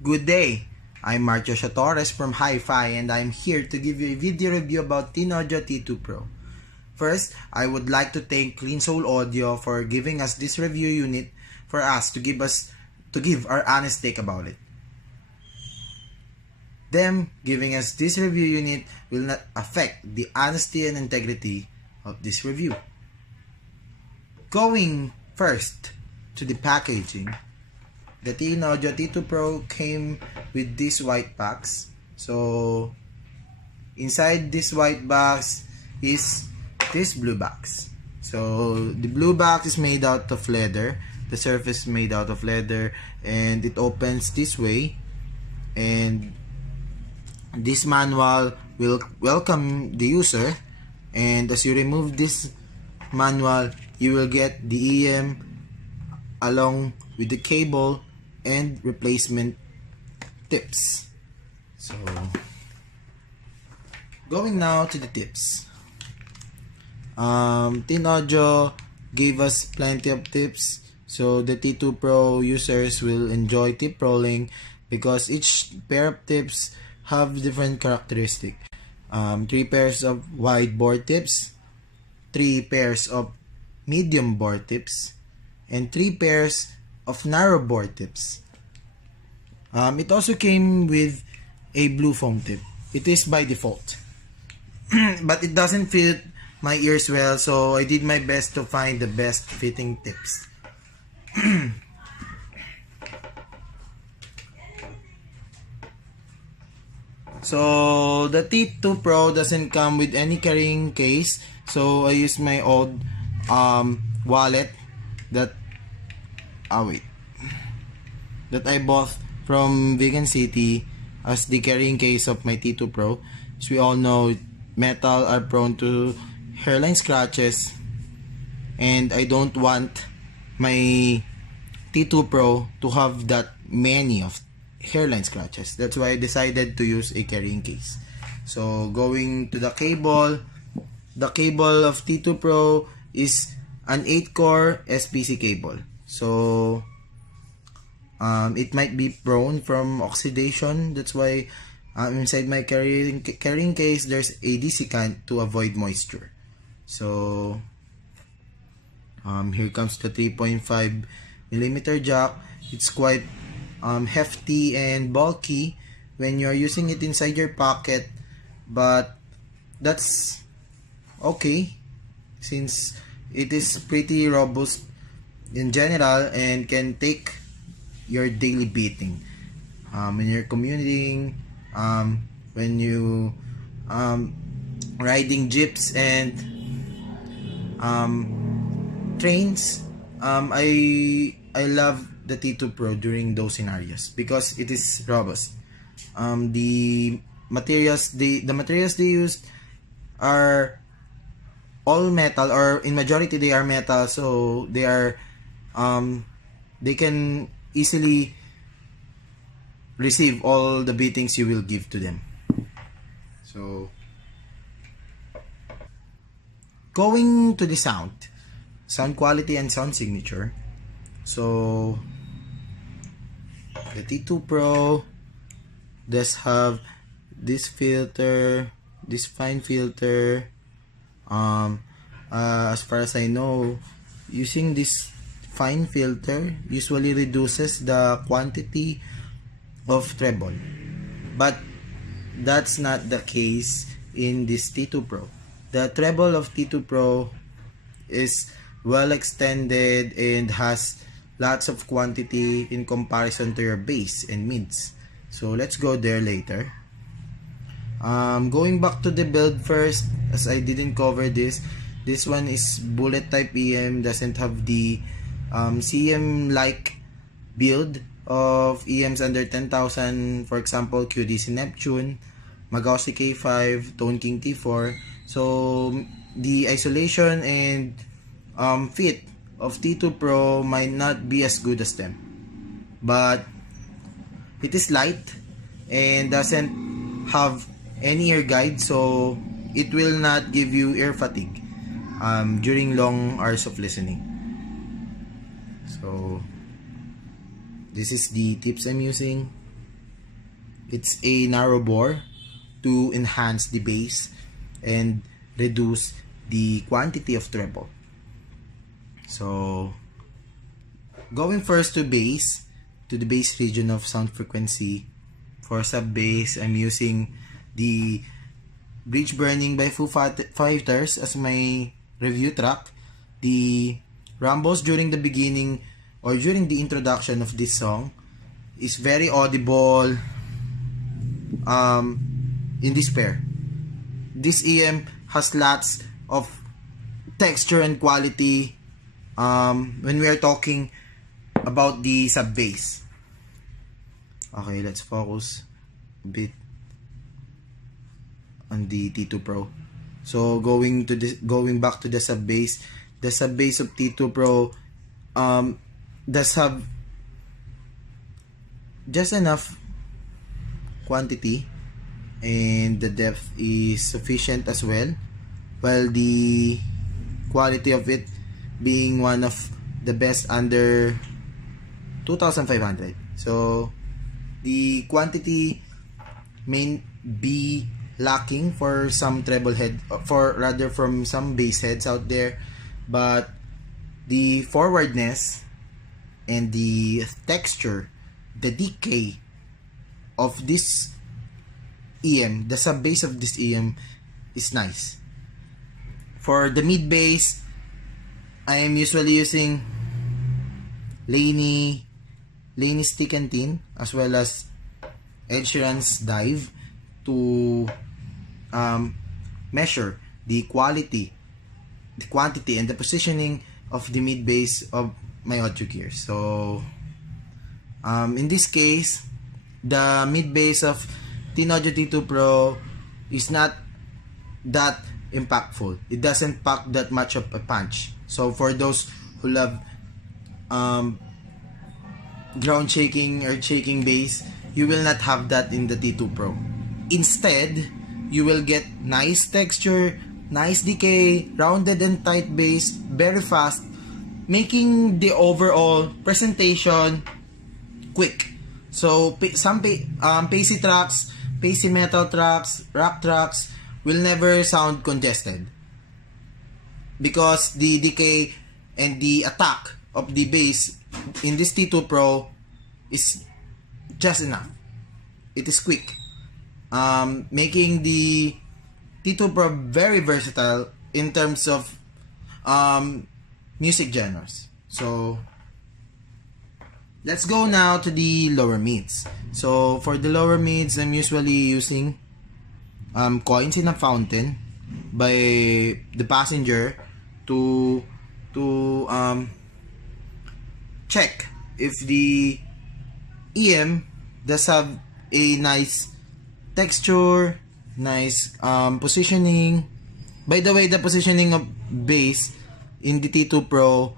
Good day! I'm Marcio Torres from Hi-Fi and I'm here to give you a video review about Audio T2 Pro. First, I would like to thank Linsoul Audio for giving us this review unit for us to give our honest take about it. Them giving us this review unit will not affect the honesty and integrity of this review. Going first to the packaging, the Audio T2 Pro came with this white box. So inside this white box is this blue box. So the blue box is made out of leather. The surface is made out of leather and it opens this way, and this manual will welcome the user, and as you remove this manual you will get the EM along with the cable and replacement tips. So going now to the tips. Audio gave us plenty of tips, so the T2 Pro users will enjoy tip rolling because each pair of tips have different characteristics. 3 pairs of wide bore tips, 3 pairs of medium bore tips, and 3 pairs of narrow bore tips. It also came with a blue foam tip. It is by default. But it doesn't fit my ears well, so I did my best to find the best fitting tips. So the T2 Pro doesn't come with any carrying case, so I use my old wallet that I bought from Vegan City as the carrying case of my T2 Pro. As we all know, metal are prone to hairline scratches, and I don't want my T2 Pro to have that many of hairline scratches. That's why I decided to use a carrying case. So going to the cable of T2 Pro is an 8-core SPC cable. So it might be prone from oxidation. That's why inside my carrying case there's a desiccant to avoid moisture. So here comes the 3.5mm jack. It's quite hefty and bulky when you're using it inside your pocket, but that's okay since it is pretty robust in general and can take your daily beating when you're commuting, when you riding jeeps and trains. I love the T2 Pro during those scenarios because it is robust. The materials they used are all metal, or in majority they are metal, so they are they can easily receive all the beatings you will give to them. So going to the sound quality and sound signature. So the T2 Pro does have this filter, this fine filter. As far as I know, using this fine filter usually reduces the quantity of treble, but that's not the case in this T2 Pro. The treble of T2 Pro is well extended and has lots of quantity in comparison to your bass and mids. So let's go there later. Going back to the build first, as I didn't cover this one is bullet type EM, doesn't have the CM like build of EMs under 10,000, for example QDC Neptune, Magausi K5, Tone King T4. So the isolation and fit of T2 Pro might not be as good as them, but it is light and doesn't have any ear guide, so it will not give you ear fatigue during long hours of listening. So this is the tips I'm using. It's a narrow bore to enhance the bass and reduce the quantity of treble. So going first to bass, to the bass region of sound frequency. For sub bass, I'm using the Bridge Burning by Foo Fighters as my review track. The rumbles during the beginning or during the introduction of this song is very audible in this pair. This EM has lots of texture and quality when we are talking about the sub bass. Okay, let's focus a bit on the T2 Pro. So going back to the sub bass of T2 Pro does have just enough quantity, and the depth is sufficient as well, while the quality of it being one of the best under 2,500. So the quantity may be lacking for some treble head, from some bass heads out there, but the forwardness and the texture, the decay of this EM, the sub bass of this EM is nice. For the mid bass, I am usually using Laney Stick and Tin as well as Ed Sheeran's Dive to measure the quality, the quantity, and the positioning of the mid bass of my audio gear. So in this case, the mid bass of T-Audio T2 Pro is not that impactful. It doesn't pack that much of a punch. So for those who love ground shaking or shaking bass, you will not have that in the T2 Pro. Instead, you will get nice texture, nice decay, rounded and tight bass, very fast, making the overall presentation quick. So some pacey tracks, pacey metal tracks, rock tracks will never sound congested because the decay and the attack of the bass in this T2 Pro is just enough. It is quick, making the T2 Pro very versatile in terms of music genres. So let's go now to the lower mids. So for the lower mids, I'm usually using Coins in a Fountain by The Passenger to check if the EM does have a nice texture, nice positioning. By the way, the positioning of bass in the T2 Pro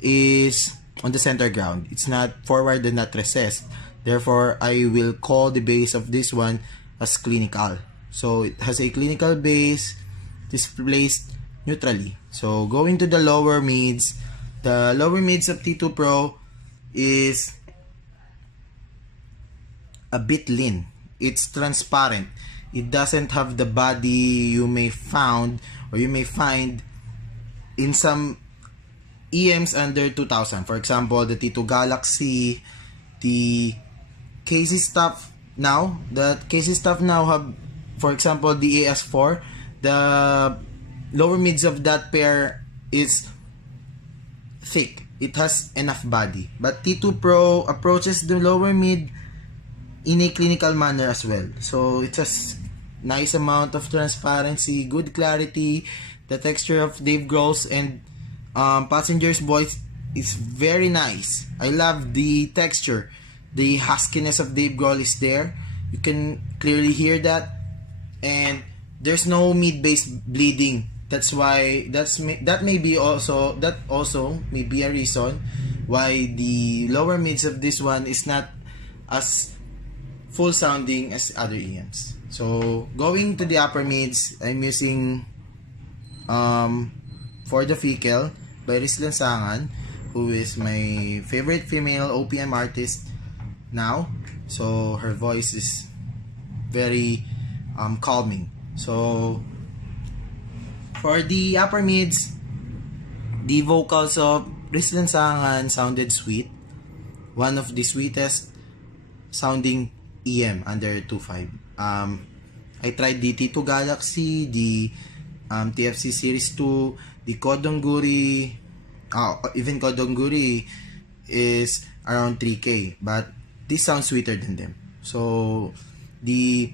is on the center ground. It's not forward and not recessed. Therefore, I will call the bass of this one as clinical. So it has a clinical bass. It is placed neutrally. So going to the lower mids of T2 Pro is a bit lean. It's transparent. It doesn't have the body you may find in some EMs under 2000. For example, the T2 Galaxy, the KC stuff now. The KC stuff now have, for example, the AS4. The lower mids of that pair is thick. It has enough body. But T2 Pro approaches the lower mid in a clinical manner as well. So it has nice amount of transparency, good clarity. The texture of Dave Grohl's and Passenger's voice is very nice. I love the texture. The huskiness of Dave Grohl is there. You can clearly hear that, and there's no mid bass bleeding. That's why that also may be a reason why the lower mids of this one is not as full sounding as other EMs. So going to the upper mids, I'm using For the Fecal by Riz Lansangan, who is my favorite female OPM artist now. So her voice is very calming. So for the upper mids, the vocals of Riz Lansangan sounded sweet. One of the sweetest sounding EM under 2.5. I tried the T2 Galaxy, the TFC Series 2, the Kodongguri, even Kodongguri is around 3K, but this sounds sweeter than them. So the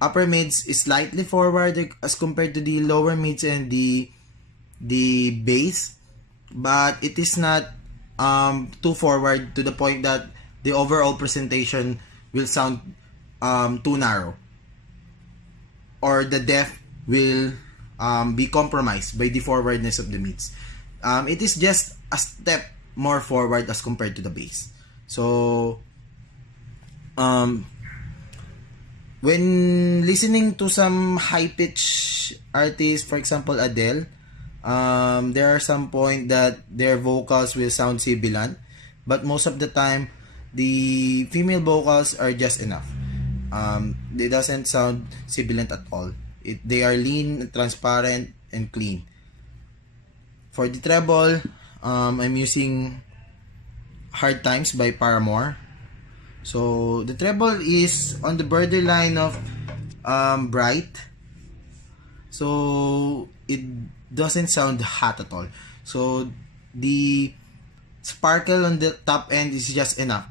upper mids is slightly forward as compared to the lower mids and the bass, but it is not too forward to the point that the overall presentation will sound too narrow, or the depth will be compromised by the forwardness of the mids. It is just a step more forward as compared to the bass. So when listening to some high pitch artists, for example Adele, there are some point that their vocals will sound sibilant, but most of the time the female vocals are just enough. They doesn't sound sibilant at all. They are lean, transparent, and clean. For the treble, I'm using Hard Times by Paramore. So the treble is on the borderline of bright. So it doesn't sound hot at all. So the sparkle on the top end is just enough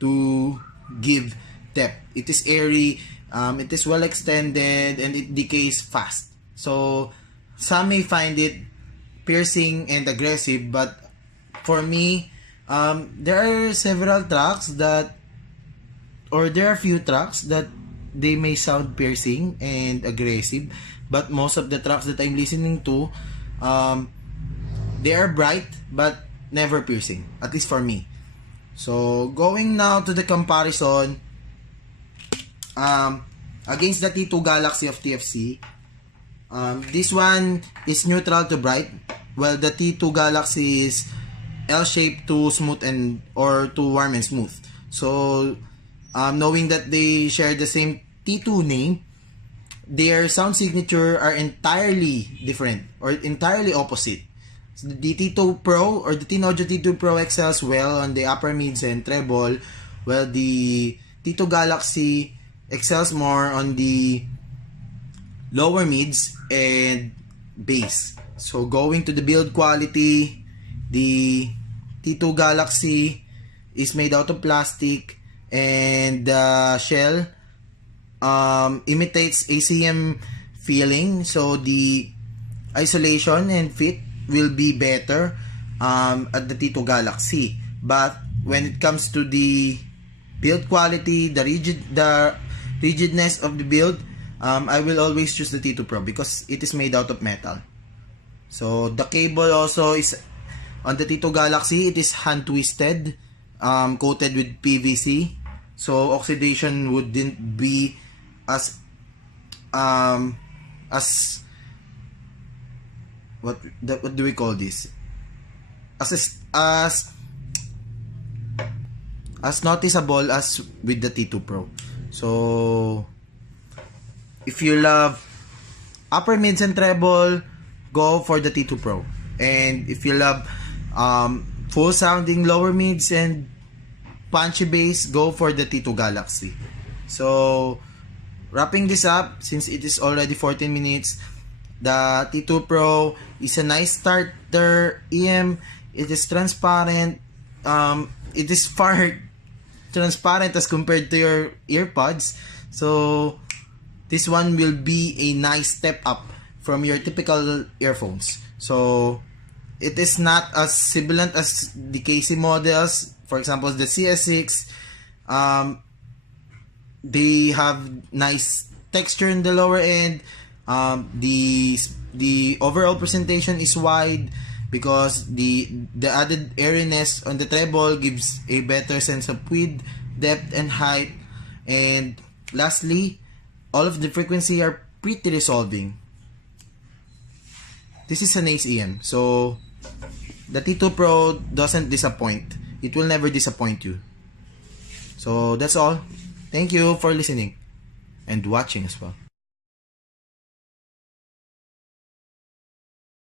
to give depth. It is airy, it is well extended, and it decays fast. So some may find it piercing and aggressive, but for me, there are several tracks that, or there are few tracks that they may sound piercing and aggressive, but most of the tracks that I'm listening to, they are bright but never piercing, at least for me. So going now to the comparison against the T2 Galaxy of TFC, this one is neutral to bright, while the T2 Galaxy is L-shaped to smooth and or to warm and smooth. So knowing that they share the same T2 name, their sound signature are entirely different or entirely opposite. So the T2 Pro or the T-Audio T2 Pro excels well on the upper mids and treble, while the T2 Galaxy excels more on the lower mids and bass. So going to the build quality, the T2 Galaxy is made out of plastic, and the shell imitates ACM feeling, so the isolation and fit will be better at the T2 Galaxy. But when it comes to the build quality, the rigidness of the build, I will always choose the T2 Pro because it is made out of metal. So the cable also is on the T2 Galaxy, it is hand twisted, coated with PVC, so oxidation wouldn't be as what do we call this, as noticeable as with the T2 Pro. So if you love upper mids and treble, go for the T2 Pro, and if you love full sounding lower mids and punchy bass, go for the T2 Galaxy. So wrapping this up, since it is already 14 minutes, the T2 Pro is a nice starter EM. It is transparent. It is far transparent as compared to your earpods. So this one will be a nice step up from your typical earphones. So it is not as sibilant as the KC models. For example, the CS6, they have nice texture in the lower end. The overall presentation is wide because the added airiness on the treble gives a better sense of width, depth, and height. And lastly, all of the frequency are pretty resolving. This is an Ace EM, so the T2 Pro doesn't disappoint. It will never disappoint you. So that's all. Thank you for listening. and watching as well.